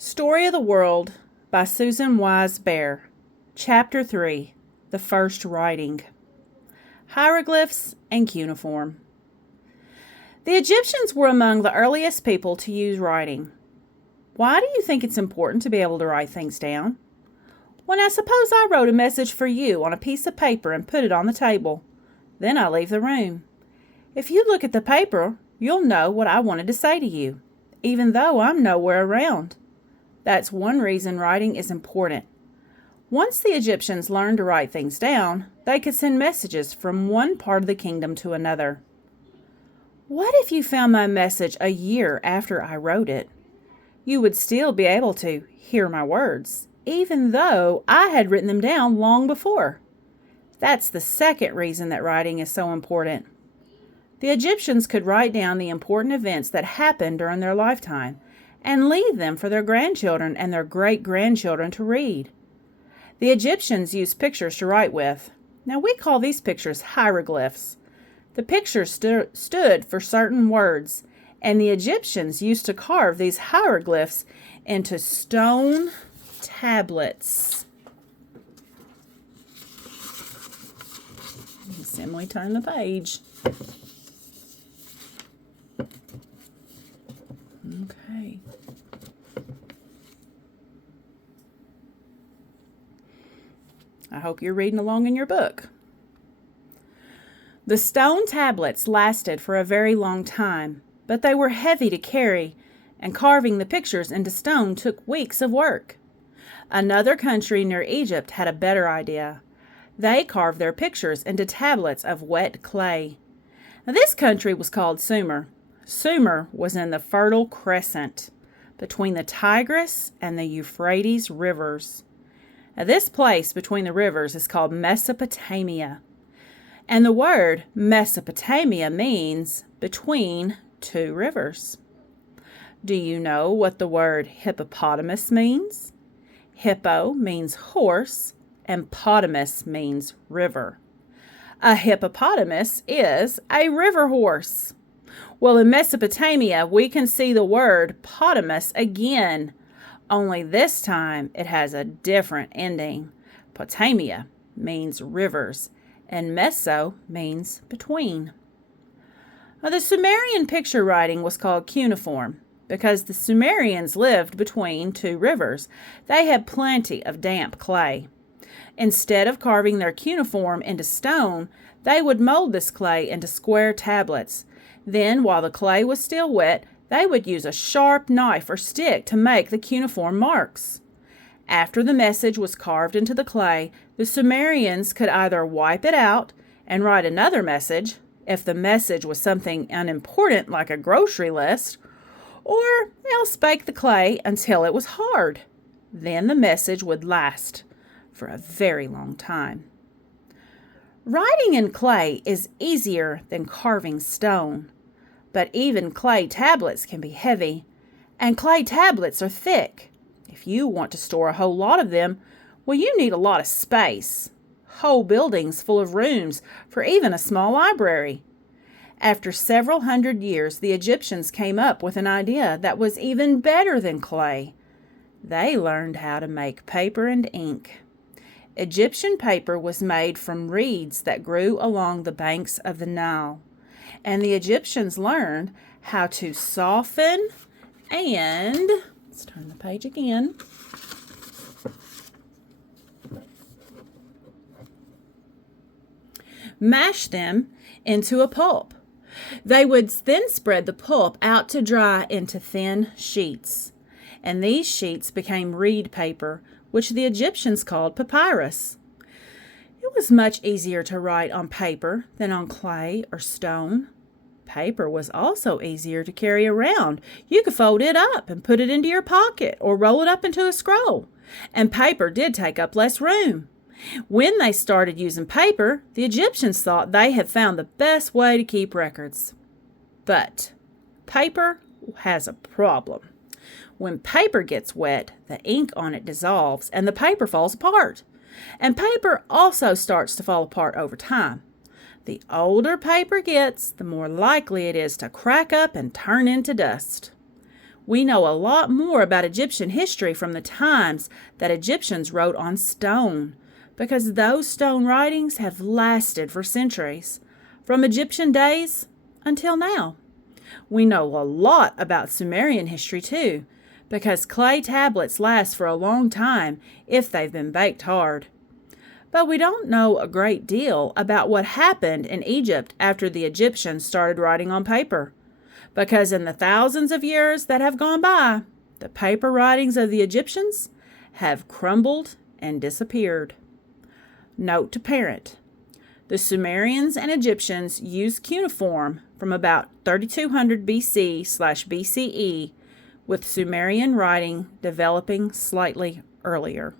Story of the World by Susan Wise Bear. Chapter 3. The First Writing. Hieroglyphs and Cuneiform. The Egyptians were among the earliest people to use writing. Why do you think it's important to be able to write things down? Well, now suppose I wrote a message for you on a piece of paper and put it on the table. Then I leave the room. If you look at the paper, you'll know what I wanted to say to you, even though I'm nowhere around. That's one reason writing is important. Once the Egyptians learned to write things down, they could send messages from one part of the kingdom to another. What if you found my message a year after I wrote it? You would still be able to hear my words, even though I had written them down long before. That's the second reason that writing is so important. The Egyptians could write down the important events that happened during their lifetime and leave them for their grandchildren and their great-grandchildren to read. The Egyptians used pictures to write with. Now we call these pictures hieroglyphs. The pictures stood for certain words, and the Egyptians used to carve these hieroglyphs into stone tablets. Emily, turn the page. Okay. I hope you're reading along in your book. The stone tablets lasted for a very long time, but they were heavy to carry, and carving the pictures into stone took weeks of work. Another country near Egypt had a better idea. They carved their pictures into tablets of wet clay. Now, this country was called Sumer. Sumer was in the Fertile Crescent, between the Tigris and the Euphrates rivers. Now, this place between the rivers is called Mesopotamia. And the word Mesopotamia means between two rivers. Do you know what the word hippopotamus means? Hippo means horse, and potamus means river. A hippopotamus is a river horse. Well, in Mesopotamia, we can see the word potamus again, only this time it has a different ending. Potamia means rivers, and meso means between. Now, the Sumerian picture writing was called cuneiform because the Sumerians lived between two rivers. They had plenty of damp clay. Instead of carving their cuneiform into stone, they would mold this clay into square tablets. Then, while the clay was still wet, they would use a sharp knife or stick to make the cuneiform marks. After the message was carved into the clay, the Sumerians could either wipe it out and write another message, if the message was something unimportant like a grocery list, or else bake the clay until it was hard. Then the message would last for a very long time. Writing in clay is easier than carving stone, but even clay tablets can be heavy, and clay tablets are thick. If you want to store a whole lot of them, well, you need a lot of space. Whole buildings full of rooms for even a small library. After several hundred years, the Egyptians came up with an idea that was even better than clay. They learned how to make paper and ink. Egyptian paper was made from reeds that grew along the banks of the Nile, and the Egyptians learned how to soften and, let's turn the page again, mash them into a pulp. They would then spread the pulp out to dry into thin sheets, and these sheets became reed paper, which the Egyptians called papyrus. It was much easier to write on paper than on clay or stone. Paper was also easier to carry around. You could fold it up and put it into your pocket or roll it up into a scroll. And paper did take up less room. When they started using paper, the Egyptians thought they had found the best way to keep records. But paper has a problem. When paper gets wet, the ink on it dissolves and the paper falls apart. And paper also starts to fall apart over time. The older paper gets, the more likely it is to crack up and turn into dust. We know a lot more about Egyptian history from the times that Egyptians wrote on stone, because those stone writings have lasted for centuries, from Egyptian days until now. We know a lot about Sumerian history too, because clay tablets last for a long time if they've been baked hard. But we don't know a great deal about what happened in Egypt after the Egyptians started writing on paper, because in the thousands of years that have gone by, the paper writings of the Egyptians have crumbled and disappeared. Note to parent: the Sumerians and Egyptians used cuneiform from about 3200 BC/BCE, with Sumerian writing developing slightly earlier.